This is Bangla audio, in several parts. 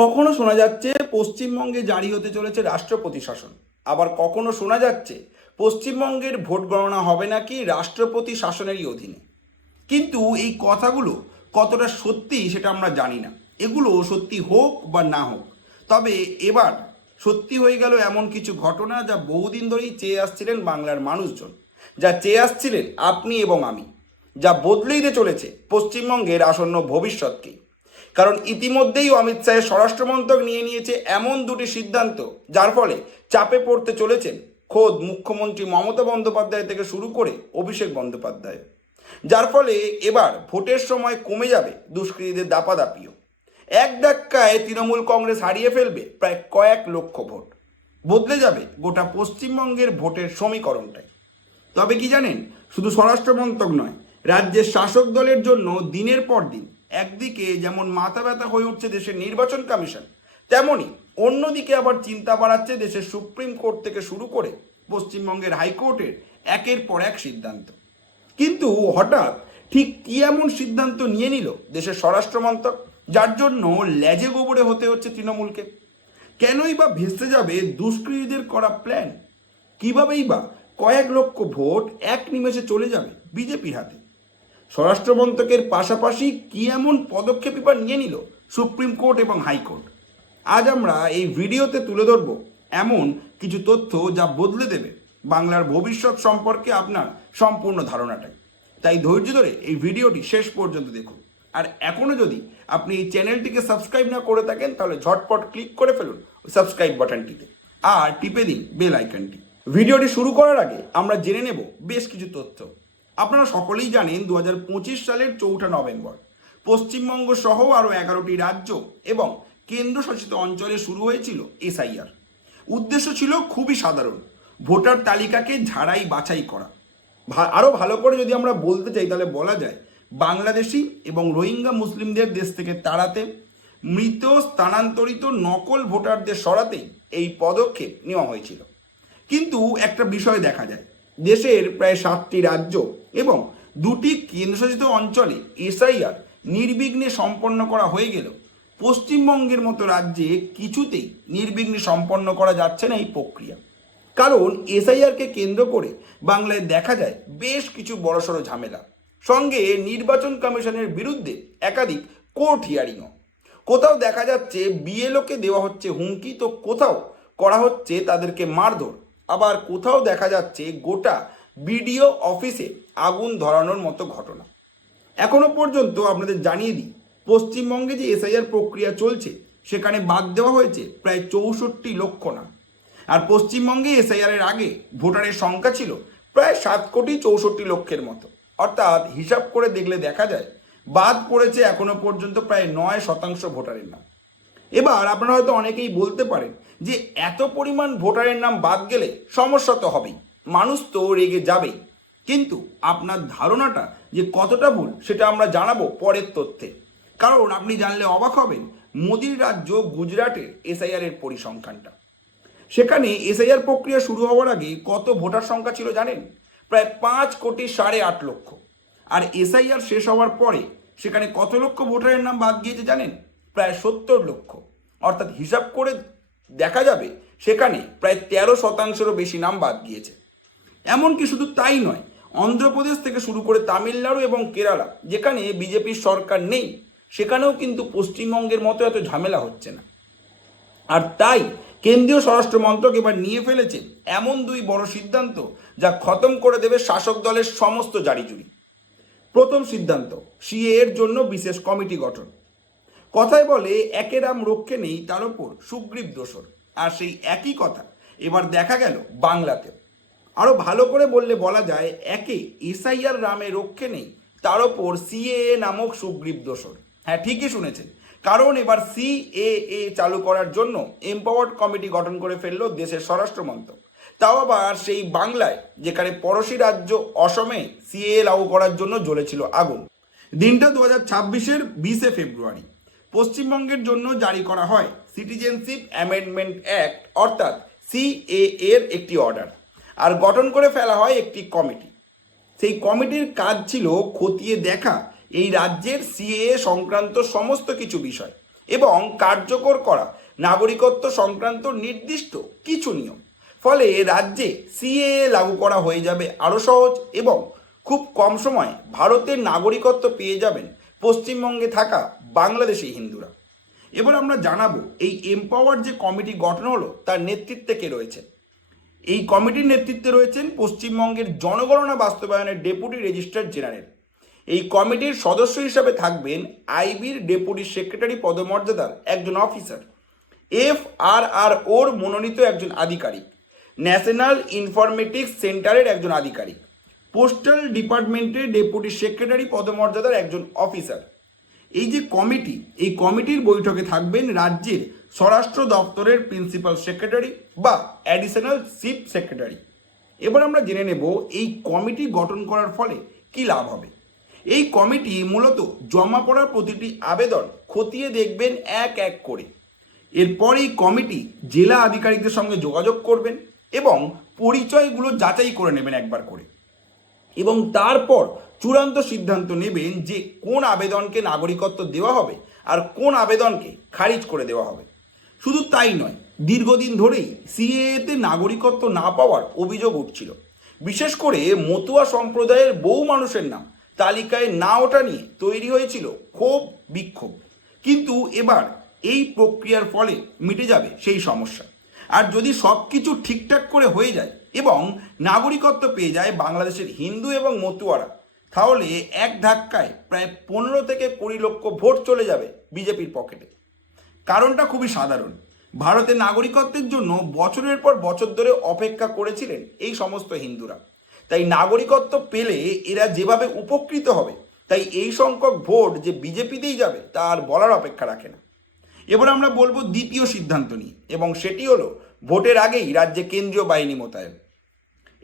কখনো শোনা যাচ্ছে পশ্চিমবঙ্গে জারি হতে চলেছে রাষ্ট্রপতি শাসন, আবার কখনো শোনা যাচ্ছে পশ্চিমবঙ্গের ভোট গণনা হবে নাকি রাষ্ট্রপতি শাসনেরই অধীনে। কিন্তু এই কথাগুলো কতটা সত্যি সেটা আমরা জানি না। এগুলো সত্যি হোক বা না হোক, তবে এবার সত্যি হয়ে গেল এমন কিছু ঘটনা যা বহুদিন ধরেই চেয়ে আসছিলেন বাংলার মানুষজন, যা চেয়ে আসছিলেন আপনি এবং আমি, যা বদলে দিতে চলেছে পশ্চিমবঙ্গের আসন্ন ভবিষ্যৎকে। কারণ ইতিমধ্যেই অমিত শাহের স্বরাষ্ট্রমন্ত্রক নিয়ে নিয়েছে এমন দুটি সিদ্ধান্ত, যার ফলে চাপে পড়তে চলেছেন খোদ মুখ্যমন্ত্রী মমতা বন্দ্যোপাধ্যায় থেকে শুরু করে অভিষেক বন্দ্যোপাধ্যায়। যার ফলে এবার ভোটের সময় কমে যাবে দুষ্কৃতীদের দাপাদাপিও। এক ধাক্কায় তৃণমূল কংগ্রেস হারিয়ে ফেলবে প্রায় কয়েক লক্ষ ভোট। বদলে যাবে গোটা পশ্চিমবঙ্গের ভোটের সমীকরণটাই। তবে কি জানেন, শুধু স্বরাষ্ট্রমন্ত্রক নয়, রাজ্যের শাসক দলের জন্য দিনের পর দিন একদিকে যেমন মাথা ব্যথা হয়ে উঠছে দেশের নির্বাচন কমিশন, তেমনি অন্যদিকে আবার চিন্তা বাড়াচ্ছে দেশের সুপ্রিম কোর্ট থেকে শুরু করে পশ্চিমবঙ্গের হাইকোর্টের একের পর এক সিদ্ধান্ত। কিন্তু হঠাৎ ঠিক কি এমন সিদ্ধান্ত নিয়ে নিল দেশের স্বরাষ্ট্রমন্ত্রক, যার জন্য লেজে গোবরে হতে হচ্ছে তৃণমূলকে? কেনই বা ভেস্তে যাবে দুষ্কৃতীদের করা প্ল্যান? কিভাবেই বা কয়েক লক্ষ ভোট এক নিমেষে চলে যাবে বিজেপির হাতে? স্বরাষ্ট্রমন্ত্রকের পাশাপাশি কি এমন পদক্ষেপ এবার নিয়ে নিল সুপ্রিম কোর্ট এবং হাইকোর্ট? আজ আমরা এই ভিডিওতে তুলে ধরব এমন কিছু তথ্য যা বদলে দেবে বাংলার ভবিষ্যৎ সম্পর্কে আপনার সম্পূর্ণ ধারণাটাই। তাই ধৈর্য ধরে এই ভিডিওটি শেষ পর্যন্ত দেখুন। আর এখনও যদি আপনি এই চ্যানেলটিকে সাবস্ক্রাইব না করে থাকেন, তাহলে ঝটপট ক্লিক করে ফেলুন সাবস্ক্রাইব বাটনটিতে আর টিপে দিন বেল আইকনটি। ভিডিওটি শুরু করার আগে আমরা জেনে নেব বেশ কিছু তথ্য। আপনারা সকলেই জানেন 2025 সালের 4 নভেম্বর পশ্চিমবঙ্গ সহ আরও 11টি রাজ্য এবং কেন্দ্রশাসিত অঞ্চলে শুরু হয়েছিল এসআইআর। উদ্দেশ্য ছিল খুবই সাধারণ, ভোটার তালিকাকে ঝাড়াই বাছাই করা। আরও ভালো করে যদি আমরা বলতে চাই তাহলে বলা যায় বাংলাদেশি এবং রোহিঙ্গা মুসলিমদের দেশ থেকে তাড়াতে, মৃত স্থানান্তরিত নকল ভোটারদের সরাতেই এই পদক্ষেপ নেওয়া হয়েছিল। কিন্তু একটা বিষয় দেখা যায়, দেশের প্রায় 7টি রাজ্য এবং 2টি কেন্দ্রশাসিত অঞ্চলে এসআইআর নির্বিঘ্নে সম্পন্ন করা হয়ে গেল পশ্চিমবঙ্গের মতো রাজ্যে কিছুতেই নির্বিঘ্নে সম্পন্ন করা যাচ্ছে না এই প্রক্রিয়া। কারণ এসআইআরকে কেন্দ্র করে বাংলায় দেখা যায় বেশ কিছু বড়সড় ঝামেলা, সঙ্গে নির্বাচন কমিশনের বিরুদ্ধে একাধিক কোর্ট হিয়ারিংও। কোথাও দেখা যাচ্ছে বিএলওকে দেওয়া হচ্ছে হুমকি, তো কোথাও করা হচ্ছে তাদেরকে মারধর, আবার কোথাও দেখা যাচ্ছে গোটা বিডিও অফিসে আগুন ধরানোর মতো ঘটনা। এখনো পর্যন্ত আপনাদের জানিয়ে দিই, পশ্চিমবঙ্গে যে এসআইআর প্রক্রিয়া চলছে সেখানে বাদ দেওয়া হয়েছে প্রায় 64 লক্ষ নাম। আর পশ্চিমবঙ্গে এসআইআরের আগে ভোটারের সংখ্যা ছিল প্রায় 7,64,00,000 মতো। অর্থাৎ হিসাব করে দেখলে দেখা যায় বাদ পড়েছে এখনো পর্যন্ত প্রায় 9% ভোটারের নাম। এবার আপনারা হয়তো অনেকেই বলতে পারেন যে এত পরিমাণ ভোটারের নাম বাদ গেলে সমস্যা তো হবেই, মানুষ তো রেগে যাবেই। কিন্তু আপনার ধারণাটা যে কতটা ভুল সেটা আমরা জানাবো পরের তথ্যে। কারণ আপনি জানলে অবাক হবেন মোদির রাজ্য গুজরাটের এসআইআর এর পরিসংখ্যানটা। সেখানে এসআইআর প্রক্রিয়া শুরু হওয়ার আগে কত ভোটার সংখ্যা ছিল জানেন? প্রায় 5,08,00,000। আর এসআইআর শেষ হওয়ার পরে সেখানে কত লক্ষ ভোটারের নাম বাদ গিয়েছে জানেন? প্রায় 70 লক্ষ। অর্থাৎ হিসাব করে দেখা যাবে সেখানে প্রায় 13%-এরও বেশি নাম বাদ গিয়েছে। এমনকি শুধু তাই নয়, অন্ধ্রপ্রদেশ থেকে শুরু করে তামিলনাড়ু এবং কেরালা, যেখানে বিজেপির সরকার নেই, সেখানেও কিন্তু পশ্চিমবঙ্গের মতো এত ঝামেলা হচ্ছে না। আর তাই কেন্দ্রীয় স্বরাষ্ট্র মন্ত্রক এবার নিয়ে ফেলেছে এমন 2 বড় সিদ্ধান্ত যা খতম করে দেবে শাসক দলের সমস্ত জারিজুরি। প্রথম সিদ্ধান্ত, সিএ এর জন্য বিশেষ কমিটি গঠন। কথায় বলে একে রাম রক্ষে নেই, তার ওপর সুগ্রীব দোসর। আর সেই একই কথা এবার দেখা গেল বাংলাতেও। আরও ভালো করে বললে বলা যায়, একে এসআইআর রামে রক্ষে নেই, তার ওপর সিএএ নামক সুগ্রীব দোসর। হ্যাঁ, ঠিকই শুনেছেন, কারণ এবার সিএএ চালু করার জন্য এম্পাওয়ার্ড কমিটি গঠন করে ফেলল দেশের স্বরাষ্ট্রমন্ত্রক। তাও আবার সেই বাংলায়, যেখানে পড়শি রাজ্য অসমে সিএএ লাগু করার জন্য জ্বলেছিল আগুন। দিনটা 2026-এর 20 ফেব্রুয়ারি পশ্চিমবঙ্গের জন্য জারি করা হয় সিটিজেনশিপ অ্যামেন্ডমেন্ট অ্যাক্ট, অর্থাৎ সিএএ এর একটি অর্ডার। আর গঠন করে ফেলা হয় একটি কমিটি। সেই কমিটির কাজ ছিল খতিয়ে দেখা এই রাজ্যের সিএএ সংক্রান্ত সমস্ত কিছু বিষয় এবং কার্যকর করা নাগরিকত্ব সংক্রান্ত নির্দিষ্ট কিছু নিয়ম। ফলে রাজ্যে সিএএ লাগু করা হয়ে যাবে আরও সহজ এবং খুব কম সময়ে ভারতের নাগরিকত্ব পেয়ে যাবেন পশ্চিমবঙ্গে থাকা বাংলাদেশি হিন্দুরা। এবার আমরা জানাবো এই এমপাওয়ার যে কমিটি গঠন হলো তার নেতৃত্বে কে রয়েছে। এই কমিটির নেতৃত্বে রয়েছেন পশ্চিমবঙ্গের জনগণনা বাস্তবায়নের ডেপুটি রেজিস্ট্রার জেনারেল। এই কমিটির সদস্য হিসাবে থাকবেন আইবির ডেপুটি সেক্রেটারি পদমর্যাদার একজন অফিসার, FRROর মনোনীত একজন আধিকারিক, ন্যাশনাল ইনফরমেটিক্স সেন্টারের একজন আধিকারিক, পোস্টাল ডিপার্টমেন্টের ডেপুটি সেক্রেটারি পদমর্যাদার একজন অফিসার। এই যে কমিটি, এই কমিটির বৈঠকে থাকবেন রাজ্যের স্বরাষ্ট্র দপ্তরের প্রিন্সিপাল সেক্রেটারি বা অ্যাডিশনাল চিফ সেক্রেটারি। এবার আমরা জেনে নেব এই কমিটি গঠন করার ফলে কি লাভ হবে। এই কমিটি মূলত জমা পড়া প্রতিটি আবেদন খতিয়ে দেখবেন এক এক করে। এরপর এই কমিটি জেলা আধিকারিকদের সঙ্গে যোগাযোগ করবেন এবং পরিচয়গুলো যাচাই করে নেবেন একবার করে, এবং তারপর চূড়ান্ত সিদ্ধান্ত নেবেন যে কোন আবেদনকে নাগরিকত্ব দেওয়া হবে আর কোন আবেদনকে খারিজ করে দেওয়া হবে। শুধু তাই নয়, দীর্ঘদিন ধরেই সিএএতে নাগরিকত্ব না পাওয়ার অভিযোগ উঠছিল। বিশেষ করে মতুয়া সম্প্রদায়ের বহু মানুষের নাম তালিকায় না ওঠা নিয়ে তৈরি হয়েছিল ক্ষোভ বিক্ষোভ। কিন্তু এবার এই প্রক্রিয়ার ফলে মিটে যাবে সেই সমস্যা। আর যদি সব কিছু ঠিকঠাক করে হয়ে যায় এবং নাগরিকত্ব পেয়ে যায় বাংলাদেশের হিন্দু এবং মতুয়ারা, তাহলে এক ধাক্কায় প্রায় 15 থেকে 20 লক্ষ ভোট চলে যাবে বিজেপির পকেটে। কারণটা খুবই সাধারণ। ভারতের নাগরিকত্বের জন্য বছরের পর বছর ধরে অপেক্ষা করেছিলেন এই সমস্ত হিন্দুরা। তাই নাগরিকত্ব পেলে এরা যেভাবে উপকৃত হবে, তাই এই সংখ্যক ভোট যে বিজেপিতেই যাবে তা আর বলার অপেক্ষা রাখে না। এবার আমরা বলবো দ্বিতীয় সিদ্ধান্ত নিয়ে, এবং সেটি হলো ভোটের আগেই রাজ্যে কেন্দ্রীয় বাহিনী মোতায়েন।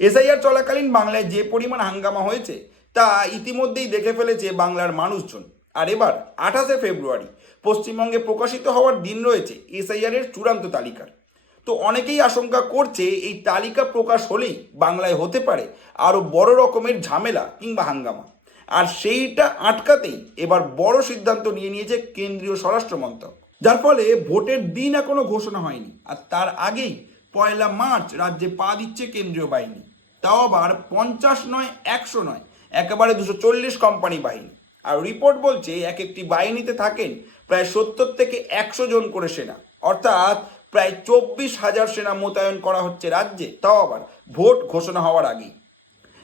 এসআইআর চলাকালীন বাংলায় যে পরিমাণ হাঙ্গামা হয়েছে তা ইতিমধ্যেই দেখে ফেলেছে বাংলার মানুষজন। আর এবার 28শে ফেব্রুয়ারি পশ্চিমবঙ্গে প্রকাশিত হওয়ার দিন রয়েছে এসআইআরের চূড়ান্ত তালিকার। তো অনেকেই আশঙ্কা করছে এই তালিকা প্রকাশ হলেই বাংলায় হতে পারে আরও বড় রকমের ঝামেলা কিংবা হাঙ্গামা। আর সেইটা আটকাতেই এবার বড় সিদ্ধান্ত নিয়েছে কেন্দ্রীয় স্বরাষ্ট্র মন্ত্রক, যার ফলে ভোটের দিন এখনো ঘোষণা হয়নি, আর তার আগেই 1 মার্চ রাজ্যে পা দিচ্ছে কেন্দ্রীয় বাহিনী। তাও আবার 50 নয়, 100 নয়, একেবারে 240 কোম্পানি বাহিনী। আর রিপোর্ট বলছে এক একটি বাহিনীতে থাকেন প্রায় 70 থেকে 100 জন করে সেনা, অর্থাৎ প্রায় 24,000 সেনা মোতায়েন করা হচ্ছে রাজ্যে, তাও আবার ভোট ঘোষণা হওয়ার আগেই।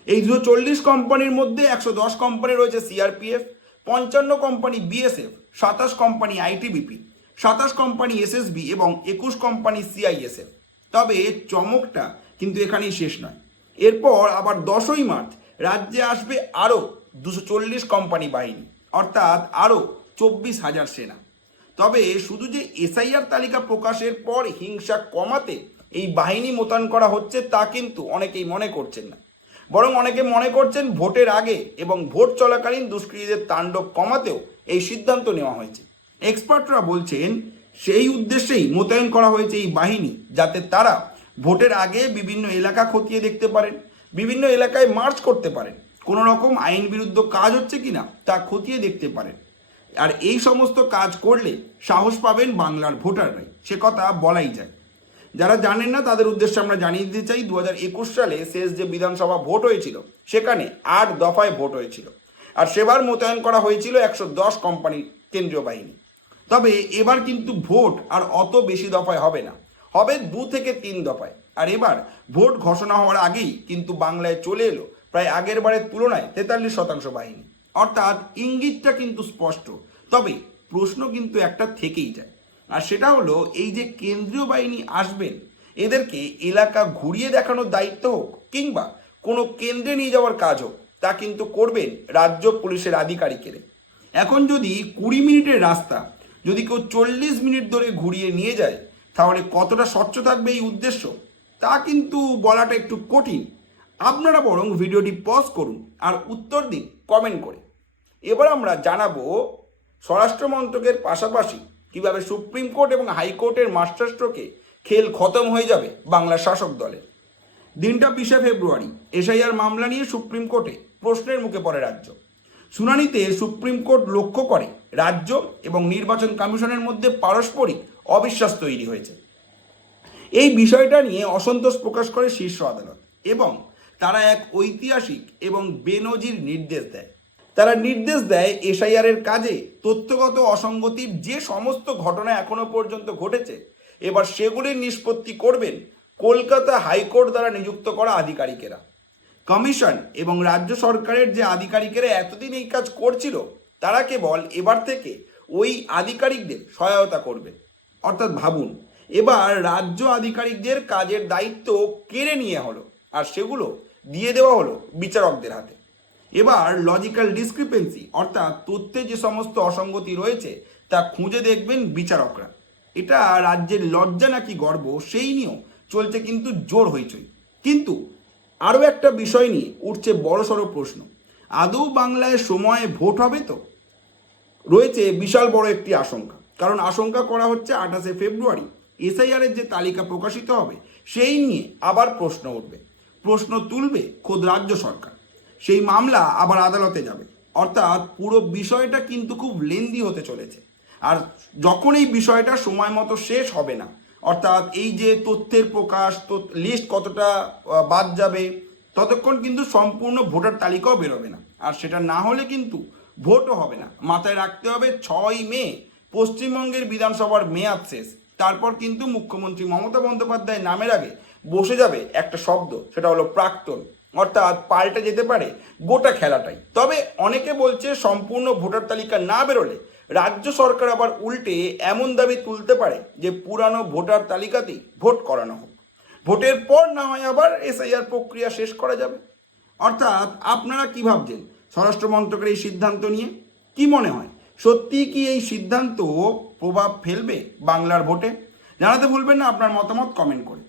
এই 240 কোম্পানির মধ্যে 110 কোম্পানি রয়েছে CRPF, 55 company BSF, 27 company ITBP, 27 company SSB এবং 21 কোম্পানি সিআইএসএফ। তবে চমকটা কিন্তু এখানেই শেষ নয়। এরপর আবার 10ই মার্চ রাজ্যে আসবে আরও 240 কোম্পানি বাহিনী, অর্থাৎ আরও 24,000 সেনা। তবে শুধু যে এসআইআর তালিকা প্রকাশের পর হিংসা কমাতে এই বাহিনী মোতায়েন করা হচ্ছে তা কিন্তু অনেকেই মনে করছেন না, বরং অনেকে মনে করছেন ভোটের আগে এবং ভোট চলাকালীন দুষ্কৃতীদের তাণ্ডব কমাতেও এই সিদ্ধান্ত নেওয়া হয়েছে। এক্সপার্টরা বলছেন সেই উদ্দেশ্যেই মোতায়েন করা হয়েছে এই বাহিনী, যাতে তারা ভোটের আগে বিভিন্ন এলাকা খতিয়ে দেখতে পারেন, বিভিন্ন এলাকায় মার্চ করতে পারেন, কোনো রকম আইন বিরুদ্ধ কাজ হচ্ছে কিনা তা খতিয়ে দেখতে পারেন। আর এই সমস্ত কাজ করলে সাহস পাবেন বাংলার ভোটাররাই, সে কথা বলাই যায়। যারা জানেন না তাদের উদ্দেশ্যে আমরা জানিয়ে দিতে চাই, 2021 সালে শেষ যে বিধানসভা ভোট হয়েছিল সেখানে 8 দফায় ভোট হয়েছিল, আর সেবার মোতায়েন করা হয়েছিল 110 কোম্পানির কেন্দ্রীয় বাহিনী। তবে এবার কিন্তু ভোট আর অত বেশি দফায় হবে না, হবে 2 থেকে 3 দফায়। আর এবার ভোট ঘোষণা হওয়ার আগেই কিন্তু বাংলায় চলে এলো প্রায় আগের বারের তুলনায় 43% বাহিনী, অর্থাৎ ইঙ্গিতটা কিন্তু স্পষ্ট। তবে প্রশ্ন কিন্তু একটা থেকেই যায়, আর সেটা হলো এই যে কেন্দ্রীয় বাহিনী আসবেন, এদেরকে এলাকা ঘুরিয়ে দেখানোর দায়িত্ব হোক কিংবা কোনো কেন্দ্রে নিয়ে যাওয়ার কাজ হোক, তা কিন্তু করবেন রাজ্য পুলিশের আধিকারিকেরা। এখন যদি 20 মিনিটের রাস্তা যদি কেউ 40 মিনিট ধরে ঘুরিয়ে নিয়ে যায়, তাহলে কতটা স্বচ্ছ থাকবে এই উদ্দেশ্য তা কিন্তু বলাটা একটু কঠিন। আপনারা বরং ভিডিওটি পজ করুন আর উত্তর দিন কমেন্ট করে। এবার আমরা জানাবো স্বরাষ্ট্র মন্ত্রকের পাশাপাশি কিভাবে সুপ্রিম কোর্ট এবং হাইকোর্টের মাস্টার স্ট্রোকে খেল খতম হয়ে যাবে বাংলার শাসক দলের। দিনটা 20শে ফেব্রুয়ারি, এসআইআর মামলা নিয়ে সুপ্রিম কোর্টে প্রশ্নের মুখে পড়ে রাজ্য। শুনানিতে সুপ্রিম কোর্ট লক্ষ্য করে রাজ্য এবং নির্বাচন কমিশনের মধ্যে পারস্পরিক অবিশ্বাস তৈরি হয়েছে। এই বিষয়টা নিয়ে অসন্তোষ প্রকাশ করে শীর্ষ আদালত এবং তারা এক ঐতিহাসিক এবং বেনজির নির্দেশ দেয়। তারা নির্দেশ দেয় এসআইআরের কাজে তথ্যগত অসঙ্গতির যে সমস্ত ঘটনা এখনো পর্যন্ত ঘটেছে এবার সেগুলির নিষ্পত্তি করবেন কলকাতা হাইকোর্ট দ্বারা নিযুক্ত করা আধিকারিকেরা। কমিশন এবং রাজ্য সরকারের যে আধিকারিকেরা এতদিন এই কাজ করছিল তারা কেবল এবার থেকে ওই আধিকারিকদের সহায়তা করবে। অর্থাৎ ভাবুন, এবার রাজ্য আধিকারিকদের কাজের দায়িত্ব কেড়ে নিয়ে হলো আর সেগুলো দিয়ে দেওয়া হলো বিচারকদের হাতে। এবার লজিক্যাল ডিসক্রিপেন্সি অর্থাৎ তথ্যে যে সমস্ত অসঙ্গতি রয়েছে তা খুঁজে দেখবেন বিচারকরা। এটা রাজ্যের লজ্জা নাকি গর্ব সেই নিয়েও চলছে কিন্তু জোর হইচই। কিন্তু আরও একটা বিষয় নিয়ে উঠছে বড়সড় প্রশ্ন, আদৌ বাংলায় সময়ে ভোট হবে তো? রয়েছে বিশাল বড় একটি আশঙ্কা, কারণ আশঙ্কা করা হচ্ছে 28শে ফেব্রুয়ারি এসআইআরের যে তালিকা প্রকাশিত হবে সেই নিয়ে আবার প্রশ্ন উঠবে, প্রশ্ন তুলবে খোদ রাজ্য সরকার, সেই মামলা আবার আদালতে যাবে। অর্থাৎ পুরো বিষয়টা কিন্তু খুব লেন্দি হতে চলেছে। আর যখন এই বিষয়টা সময় মতো শেষ হবে না, অর্থাৎ এই যে তথ্যের প্রকাশ, লিস্ট কতটা বাদ যাবে, ততক্ষণ কিন্তু সম্পূর্ণ ভোটার তালিকাও বেরোবে না। আর সেটা না হলে কিন্তু ভোটও হবে না। মাথায় রাখতে হবে 6ই মে পশ্চিমবঙ্গের বিধানসভার মেয়াদ শেষ। তারপর কিন্তু মুখ্যমন্ত্রী মমতা বন্দ্যোপাধ্যায়ের নামের আগে বসে যাবে একটা শব্দ, সেটা হলো প্রাক্তন। অর্থাৎ পাল্টে যেতে পারে গোটা খেলাটাই। তবে অনেকে বলছে সম্পূর্ণ ভোটার তালিকা না বেরোলে রাজ্য সরকার আবার উল্টে এমন দাবি তুলতে পারে যে পুরানো ভোটার তালিকাতেই ভোট করানো হোক, ভোটের পর না হয় আবার এসআইআর প্রক্রিয়া শেষ করা যাবে। অর্থাৎ আপনারা কি ভাবছেন স্বরাষ্ট্র মন্ত্রকের এই সিদ্ধান্ত নিয়ে? কি মনে হয়, সত্যিই কি এই সিদ্ধান্ত প্রভাব ফেলবে বাংলার ভোটে? জানাতে ভুলবেন না আপনার মতামত কমেন্ট করে।